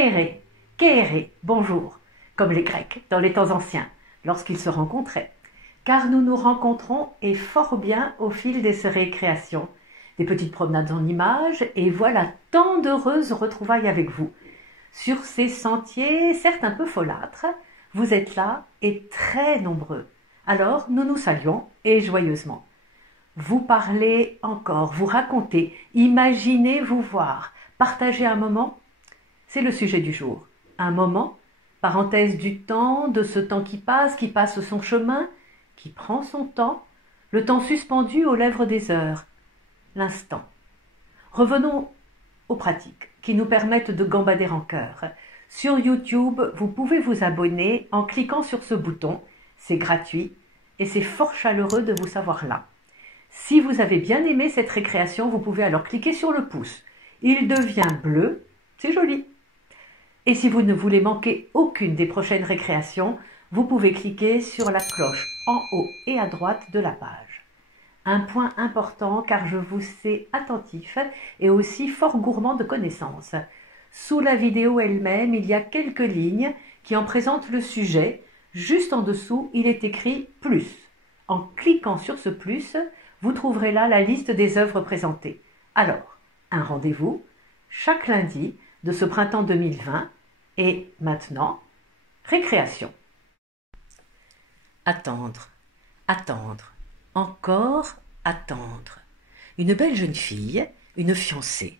kéré, kéré, bonjour, comme les Grecs dans les temps anciens, lorsqu'ils se rencontraient. Car nous nous rencontrons et fort bien au fil de ces récréations, des petites promenades en images, et voilà tant d'heureuses retrouvailles avec vous. Sur ces sentiers, certes un peu folâtres, vous êtes là et très nombreux. Alors nous nous saluons et joyeusement. Vous parlez encore, vous racontez, imaginez vous voir, partagez un moment, c'est le sujet du jour. Un moment, parenthèse du temps, de ce temps qui passe son chemin, qui prend son temps, le temps suspendu aux lèvres des heures, l'instant. Revenons aux pratiques qui nous permettent de gambader en chœur. Sur YouTube, vous pouvez vous abonner en cliquant sur ce bouton, c'est gratuit et c'est fort chaleureux de vous savoir là. Si vous avez bien aimé cette récréation, vous pouvez alors cliquer sur le pouce. Il devient bleu, c'est joli. Et si vous ne voulez manquer aucune des prochaines récréations, vous pouvez cliquer sur la cloche en haut et à droite de la page. Un point important car je vous sais attentif et aussi fort gourmand de connaissances. Sous la vidéo elle-même, il y a quelques lignes qui en présentent le sujet. Juste en dessous, il est écrit « plus ». En cliquant sur ce « plus », vous trouverez là la liste des œuvres présentées. Alors, un rendez-vous chaque lundi de ce printemps 2020 et maintenant, récréation. Attendre, attendre, encore attendre. Une belle jeune fille, une fiancée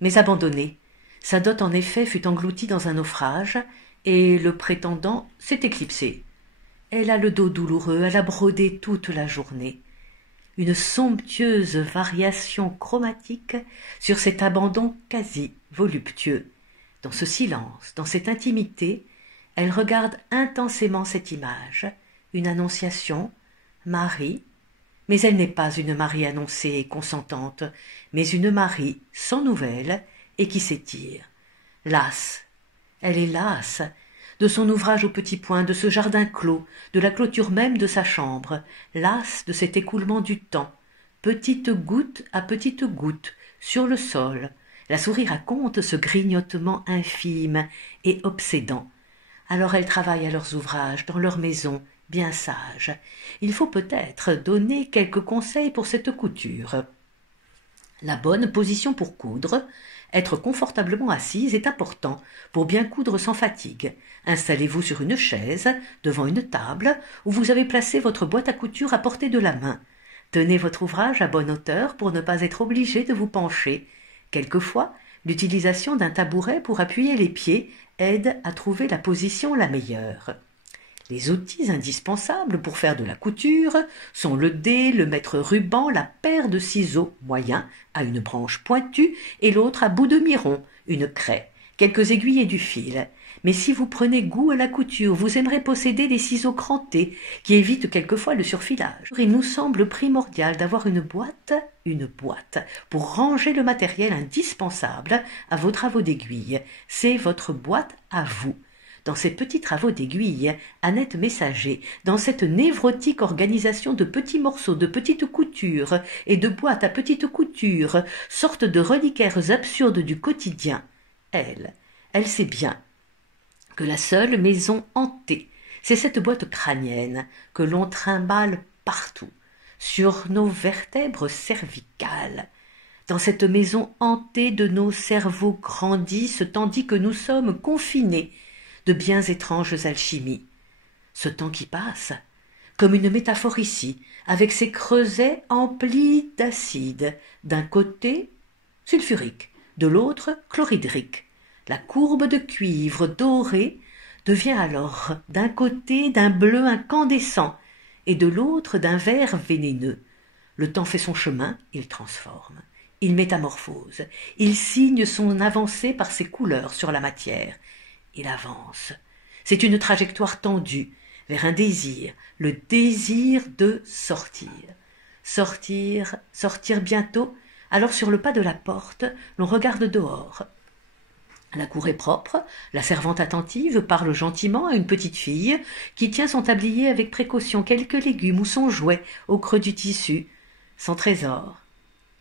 mais abandonnée. Sa dot en effet fut engloutie dans un naufrage et le prétendant s'est éclipsé. Elle a le dos douloureux, elle a brodé toute la journée. Une somptueuse variation chromatique sur cet abandon quasi voluptueux. Dans ce silence, dans cette intimité, elle regarde intensément cette image, une annonciation, Marie, mais elle n'est pas une Marie annoncée et consentante, mais une Marie sans nouvelles et qui s'étire. Lasse, elle est lasse, de son ouvrage au petit point, de ce jardin clos, de la clôture même de sa chambre, lasse de cet écoulement du temps, petite goutte à petite goutte, sur le sol. La souris raconte ce grignotement infime et obsédant. Alors elles travaillent à leurs ouvrages, dans leur maison, bien sages. Il faut peut-être donner quelques conseils pour cette couture. La bonne position pour coudre, être confortablement assise est important pour bien coudre sans fatigue. Installez-vous sur une chaise, devant une table, où vous avez placé votre boîte à couture à portée de la main. Tenez votre ouvrage à bonne hauteur pour ne pas être obligé de vous pencher. Quelquefois, l'utilisation d'un tabouret pour appuyer les pieds aide à trouver la position la meilleure. Les outils indispensables pour faire de la couture sont le dé, le mètre-ruban, la paire de ciseaux moyens à une branche pointue et l'autre à bout de miron, une craie, quelques aiguilles et du fil. Mais si vous prenez goût à la couture, vous aimerez posséder des ciseaux crantés qui évitent quelquefois le surfilage. Il nous semble primordial d'avoir une boîte pour ranger le matériel indispensable à vos travaux d'aiguille. C'est votre boîte à vous. Dans ces petits travaux d'aiguille, Annette Messager, dans cette névrotique organisation de petits morceaux de petites coutures et de boîtes à petites coutures, sorte de reliquaires absurdes du quotidien, elle sait bien que la seule maison hantée, c'est cette boîte crânienne que l'on trimballe partout, sur nos vertèbres cervicales. Dans cette maison hantée de nos cerveaux grandissent tandis que nous sommes confinés de bien étranges alchimies. Ce temps qui passe, comme une métaphore ici, avec ses creusets emplis d'acide, d'un côté sulfurique, de l'autre chlorhydrique. La courbe de cuivre doré devient alors d'un côté d'un bleu incandescent et de l'autre d'un vert vénéneux. Le temps fait son chemin, il transforme, il métamorphose, il signe son avancée par ses couleurs sur la matière. Il avance. C'est une trajectoire tendue vers un désir, le désir de sortir. Sortir bientôt, alors sur le pas de la porte, l'on regarde dehors. La cour est propre, la servante attentive parle gentiment à une petite fille qui tient son tablier avec précaution, quelques légumes ou son jouet au creux du tissu, son trésor.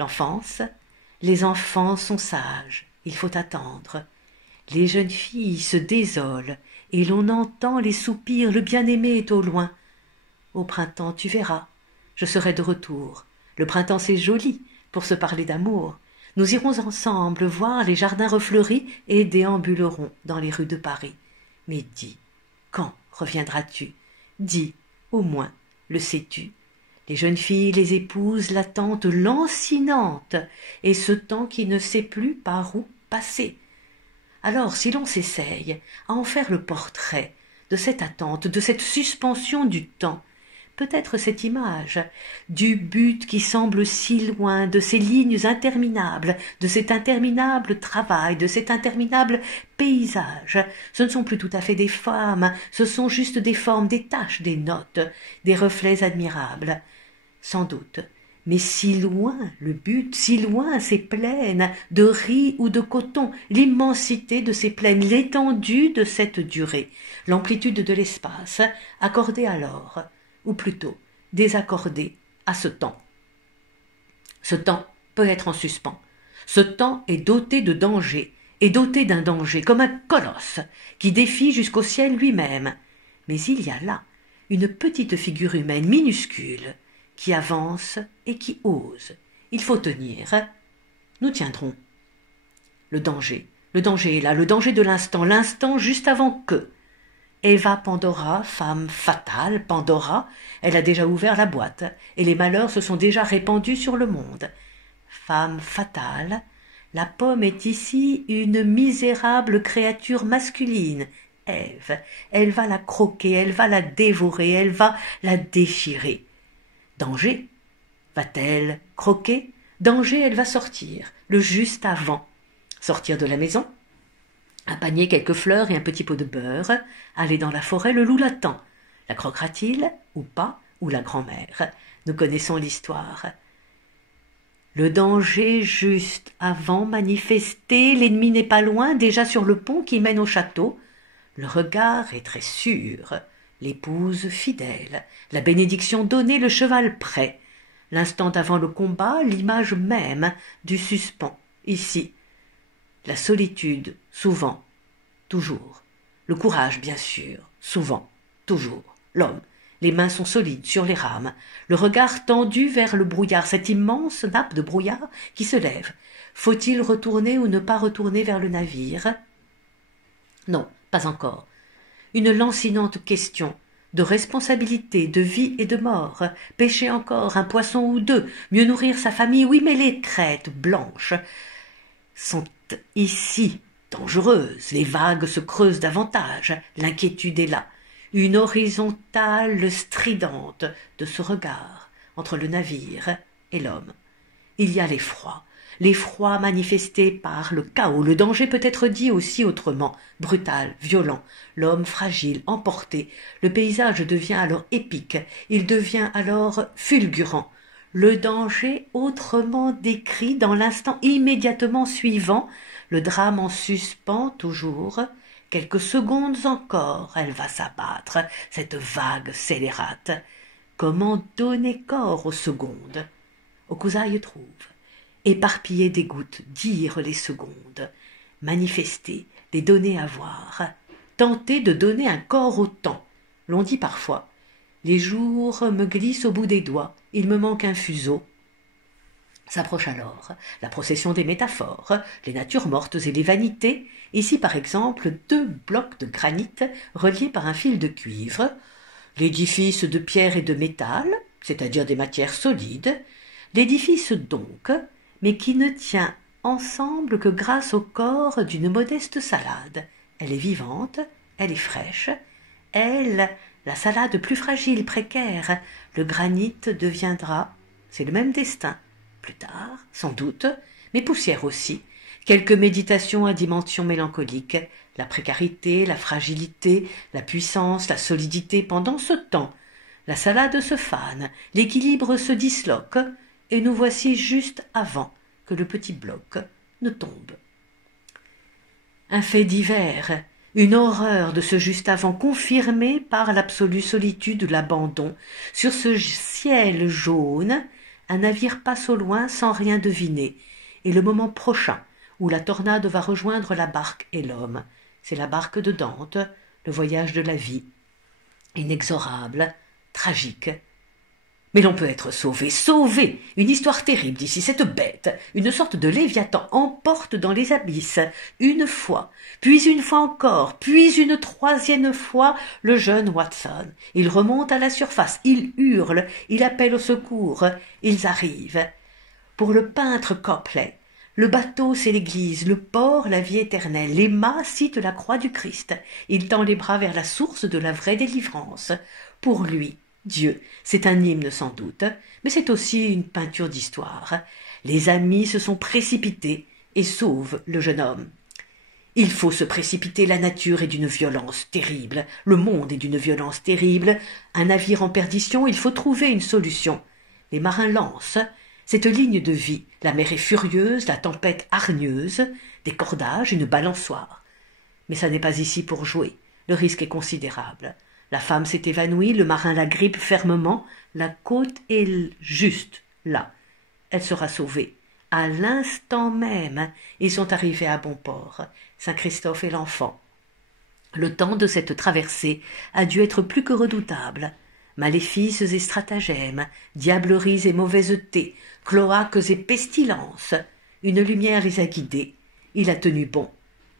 L'enfance, les enfants sont sages, Il faut attendre. Les jeunes filles se désolent, et l'on entend les soupirs, le bien-aimé est au loin. Au printemps, tu verras, je serai de retour. Le printemps, c'est joli, pour se parler d'amour. Nous irons ensemble voir les jardins refleuris et déambulerons dans les rues de Paris. Mais dis, quand reviendras-tu? Dis, au moins, le sais-tu? Les jeunes filles, les épouses l'attendent lancinantes, et ce temps qui ne sait plus par où passer. Alors, si l'on s'essaye à en faire le portrait de cette attente, de cette suspension du temps, peut-être cette image du but qui semble si loin, de ces lignes interminables, de cet interminable travail, de cet interminable paysage, ce ne sont plus tout à fait des femmes, ce sont juste des formes, des taches, des notes, des reflets admirables. Sans doute, mais si loin le but, si loin ces plaines de riz ou de coton, l'immensité de ces plaines, l'étendue de cette durée, l'amplitude de l'espace, accordée alors, ou plutôt désaccordée à ce temps. Ce temps peut être en suspens. Ce temps est doté de danger, et doté d'un danger comme un colosse qui défie jusqu'au ciel lui-même. Mais il y a là une petite figure humaine minuscule qui avance et qui ose. Il faut tenir. Nous tiendrons. Le danger est là, le danger de l'instant, l'instant juste avant que. Eva Pandora, femme fatale, Pandora, elle a déjà ouvert la boîte, et les malheurs se sont déjà répandus sur le monde. Femme fatale, la pomme est ici une misérable créature masculine. Ève, elle va la croquer, elle va la dévorer, elle va la déchirer. Danger, va-t-elle croquer? Danger, elle va sortir, le juste avant. Sortir de la maison, un panier, quelques fleurs et un petit pot de beurre. Aller dans la forêt, le loup l'attend. La croquera-t-il, ou pas, ou la grand-mère? Nous connaissons l'histoire. Le danger juste avant manifesté, l'ennemi n'est pas loin, déjà sur le pont qui mène au château. Le regard est très sûr. L'épouse fidèle, la bénédiction donnée, le cheval prêt. L'instant d'avant le combat, l'image même du suspens, ici. La solitude, souvent, toujours. Le courage, bien sûr, souvent, toujours. L'homme, les mains sont solides sur les rames, le regard tendu vers le brouillard, cette immense nappe de brouillard qui se lève. Faut-il retourner ou ne pas retourner vers le navire? Non, pas encore. Une lancinante question de responsabilité, de vie et de mort. Pêcher encore un poisson ou deux, mieux nourrir sa famille, oui, mais les crêtes blanches sont ici dangereuses. Les vagues se creusent davantage, l'inquiétude est là. Une horizontale stridente de ce regard entre le navire et l'homme. Il y a l'effroi manifesté par le chaos. Le danger peut être dit aussi autrement, brutal, violent, l'homme fragile, emporté. Le paysage devient alors épique, il devient alors fulgurant. Le danger autrement décrit dans l'instant immédiatement suivant, le drame en suspens toujours. Quelques secondes encore, elle va s'abattre, cette vague scélérate. Comment donner corps aux secondes? Okuzaï trouve. Éparpiller des gouttes, dire les secondes, manifester, les donner à voir, tenter de donner un corps au temps. L'on dit parfois, les jours me glissent au bout des doigts, il me manque un fuseau. S'approche alors la procession des métaphores, les natures mortes et les vanités, ici par exemple 2 blocs de granit reliés par un fil de cuivre, l'édifice de pierre et de métal, c'est-à-dire des matières solides, l'édifice donc, mais qui ne tient ensemble que grâce au corps d'une modeste salade. Elle est vivante, elle est fraîche, elle, la salade plus fragile, précaire, le granit deviendra, c'est le même destin, plus tard, sans doute, mais poussière aussi, quelques méditations à dimension mélancolique, la précarité, la fragilité, la puissance, la solidité pendant ce temps. La salade se fane, l'équilibre se disloque, et nous voici juste avant que le petit bloc ne tombe. Un fait divers, une horreur de ce juste avant confirmée par l'absolue solitude de l'abandon. Sur ce ciel jaune, un navire passe au loin sans rien deviner, et le moment prochain où la tornade va rejoindre la barque et l'homme. C'est la barque de Dante, le voyage de la vie. Inexorable, tragique. Mais l'on peut être sauvé, sauvé. Une histoire terrible d'ici, cette bête, une sorte de Léviathan emporte dans les abysses, une fois, puis une fois encore, puis une troisième fois, le jeune Watson. Il remonte à la surface, il hurle, il appelle au secours, ils arrivent. Pour le peintre Copley, le bateau c'est l'église, le port la vie éternelle, les mâts citent la croix du Christ. Il tend les bras vers la source de la vraie délivrance. Pour lui, Dieu, c'est un hymne sans doute, mais c'est aussi une peinture d'histoire. Les amis se sont précipités et sauvent le jeune homme. Il faut se précipiter, la nature est d'une violence terrible, le monde est d'une violence terrible, un navire en perdition, il faut trouver une solution. Les marins lancent cette ligne de vie, la mer est furieuse, la tempête hargneuse, des cordages, une balançoire. Mais ça n'est pas ici pour jouer, le risque est considérable. La femme s'est évanouie, le marin la grippe fermement, la côte est juste là. Elle sera sauvée. À l'instant même, ils sont arrivés à bon port, Saint-Christophe et l'enfant. Le temps de cette traversée a dû être plus que redoutable. Maléfices et stratagèmes, diableries et mauvaisetés, cloaques et pestilences. Une lumière les a guidés. Il a tenu bon.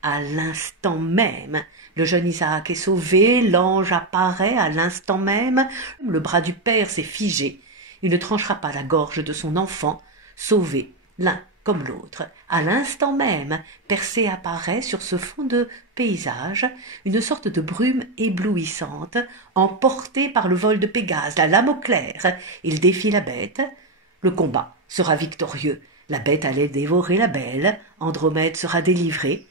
À l'instant même, le jeune Isaac est sauvé, l'ange apparaît à l'instant même, le bras du père s'est figé. Il ne tranchera pas la gorge de son enfant, sauvé, l'un comme l'autre. À l'instant même, Persée apparaît sur ce fond de paysage, une sorte de brume éblouissante, emportée par le vol de Pégase, la lame au clair. Il défie la bête. Le combat sera victorieux. La bête allait dévorer la belle, Andromède sera délivrée.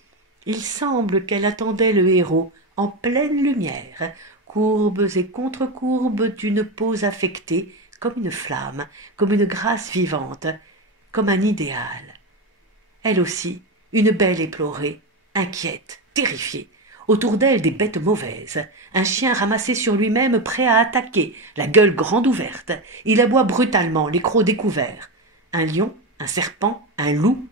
Il semble qu'elle attendait le héros en pleine lumière, courbes et contre-courbes d'une pose affectée, comme une flamme, comme une grâce vivante, comme un idéal. Elle aussi, une belle éplorée, inquiète, terrifiée. Autour d'elle des bêtes mauvaises, un chien ramassé sur lui-même prêt à attaquer, la gueule grande ouverte. Il aboie brutalement, les crocs découverts. Un lion, un serpent, un loup,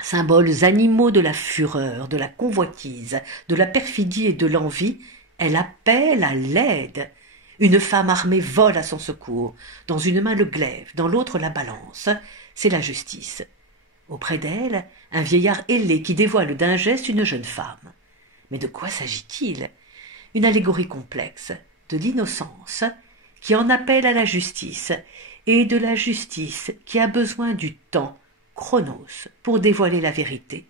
symboles animaux de la fureur, de la convoitise, de la perfidie et de l'envie, elle appelle à l'aide. Une femme armée vole à son secours, dans une main le glaive, dans l'autre la balance. C'est la justice. Auprès d'elle, un vieillard ailé qui dévoile d'un geste une jeune femme. Mais de quoi s'agit-il? Une allégorie complexe, de l'innocence, qui en appelle à la justice, et de la justice qui a besoin du temps, chronos, pour dévoiler la vérité.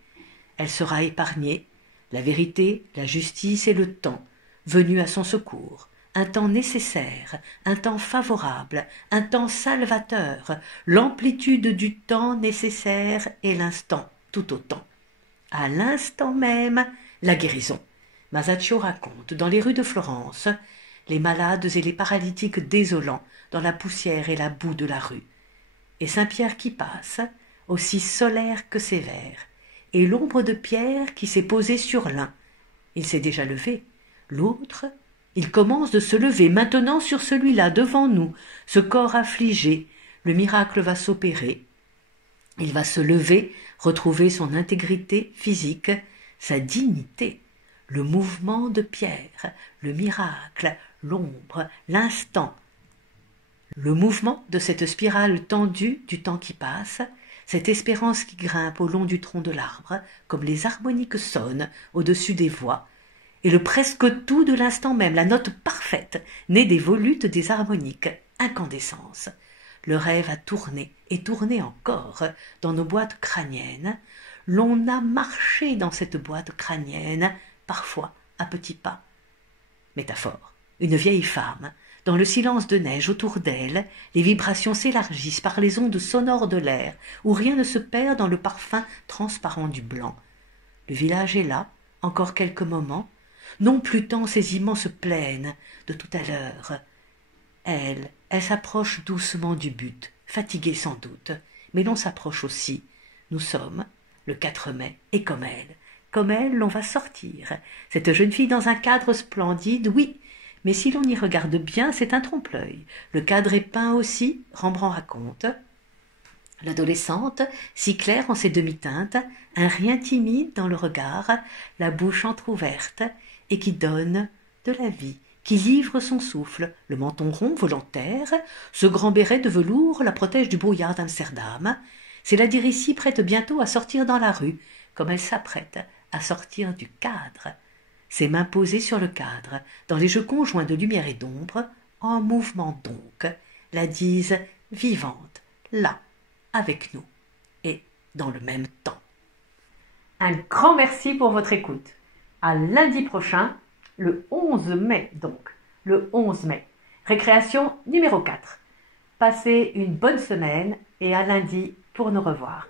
Elle sera épargnée, la vérité, la justice et le temps, venus à son secours, un temps nécessaire, un temps favorable, un temps salvateur, l'amplitude du temps nécessaire et l'instant tout autant. À l'instant même, la guérison. Masaccio raconte, dans les rues de Florence, les malades et les paralytiques désolants dans la poussière et la boue de la rue. Et Saint-Pierre qui passe, aussi solaire que sévère, et l'ombre de Pierre qui s'est posée sur l'un. Il s'est déjà levé. L'autre, il commence de se lever maintenant sur celui-là, devant nous, ce corps affligé. Le miracle va s'opérer. Il va se lever, retrouver son intégrité physique, sa dignité. Le mouvement de Pierre, le miracle, l'ombre, l'instant. Le mouvement de cette spirale tendue du temps qui passe, cette espérance qui grimpe au long du tronc de l'arbre, comme les harmoniques sonnent au-dessus des voix, et le presque tout de l'instant même, la note parfaite, née des volutes des harmoniques, incandescence. Le rêve a tourné, et tourné encore, dans nos boîtes crâniennes. L'on a marché dans cette boîte crânienne, parfois à petits pas. Métaphore. Une vieille femme, dans le silence de neige autour d'elle, les vibrations s'élargissent par les ondes sonores de l'air, où rien ne se perd dans le parfum transparent du blanc. Le village est là, encore quelques moments, non plus tant ces immenses plaines de tout à l'heure. Elle s'approche doucement du but, fatiguée sans doute, mais l'on s'approche aussi. Nous sommes le 4 mai, et comme elle, l'on va sortir. Cette jeune fille dans un cadre splendide, oui, mais si l'on y regarde bien, c'est un trompe-l'œil. Le cadre est peint aussi, Rembrandt raconte. L'adolescente, si claire en ses demi-teintes, un rien timide dans le regard, la bouche entr'ouverte, et qui donne de la vie, qui livre son souffle, le menton rond volontaire, ce grand béret de velours la protège du brouillard d'Amsterdam. C'est la dire ici prête bientôt à sortir dans la rue, comme elle s'apprête à sortir du cadre. Ses mains posées sur le cadre, dans les jeux conjoints de lumière et d'ombre, en mouvement donc, la disent vivante, là, avec nous, et dans le même temps. Un grand merci pour votre écoute. À lundi prochain, le 11 mai donc, le 11 mai. Récréation numéro 4. Passez une bonne semaine et à lundi pour nous revoir.